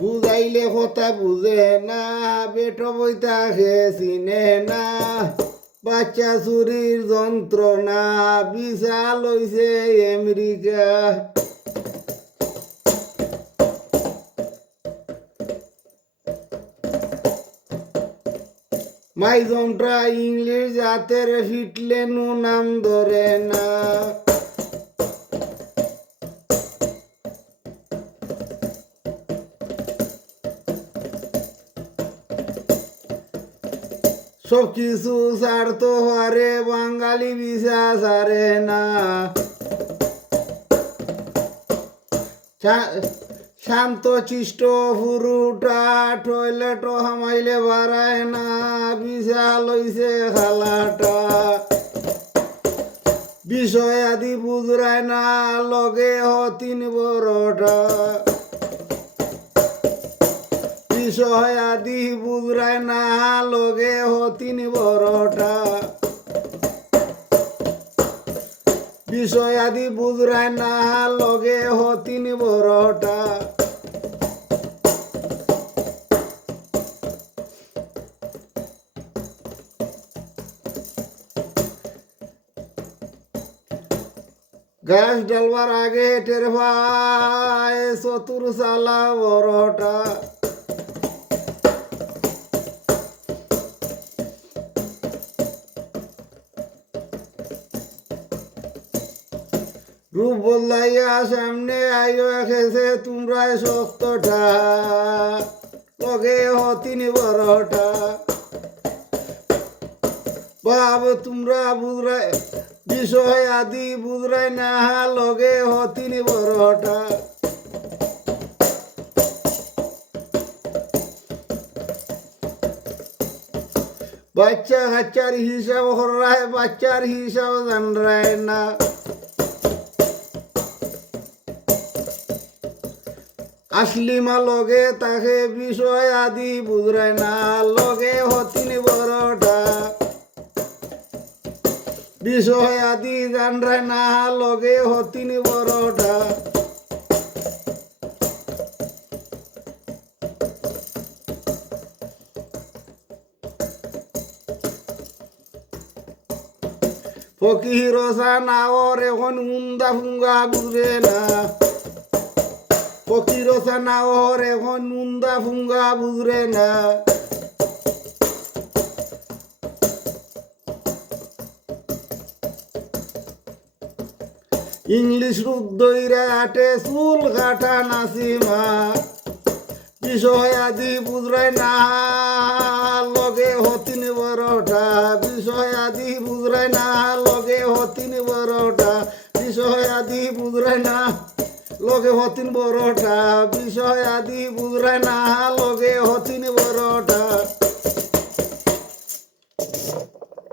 বুঝাইলে কথা বুঝে না, বেটো বইতা খে চিনে না, বাচ্চা চুরির যন্ত্রণা, বিছা লইছে আমেরিকা। মাইজমটা ইংলিশ জাতের ফিটলেনু নাম ধরে না। সব কিছু ছাড়তো হারে বাঙালি বিছা ছাড়ে না। শান্ত চিষ্ট ফুরুটা টয়লেট হামাইলে বাড়ায় না, বিছা লইছে খালাটা। বিষয় আদি বুঝরায় না, লগে হতিন বড়টা। বিষয় আদি বুঝরায় না, লগে হতিন বড়টা। বিষয় আদি বুঝরায় না, লগে হতিন বড়টা। গাছ ডালবার আগে টের ভাই চতুর চালা বড়টা। রূপ বদলাইয়া সামনে আইও এসেছে তোমরাই সত্যটা, লগে হতিন বড়টা। বাব তোমরা বুঝরাই বিষয় আদি বুঝরাই না, লগে হতিন বড়টা। বাচ্চা কাচ্চার হিসাব হরায়, বাচ্চার হিসাব জানরায় না। আসলিমা লগে তাকে বিষয় আদি বুঝরায় না, লগে হতিন বড়টা। বিষয় আদি জানরায় না, লগে হতিন বড়টা। ফকির নাওর এখন উন্দা ফুঙ্গা বুঝে না। ফকির নাওর এখন উন্দা ফুঙ্গা বুঝরে না। ইংলিশ রুদ্দইরা আটে চুল কাটা নাসিমা, বিষয় আদি বুঝরাই না, লগে হতিন বড়টা। বিষয় আদি বুঝরাই না, লগে হতিন বড়টা। বিষয় আদি বুঝরাই না, লগে হতিন বড়টা। বিষয় আদি বুঝরাই না, লগে হতিন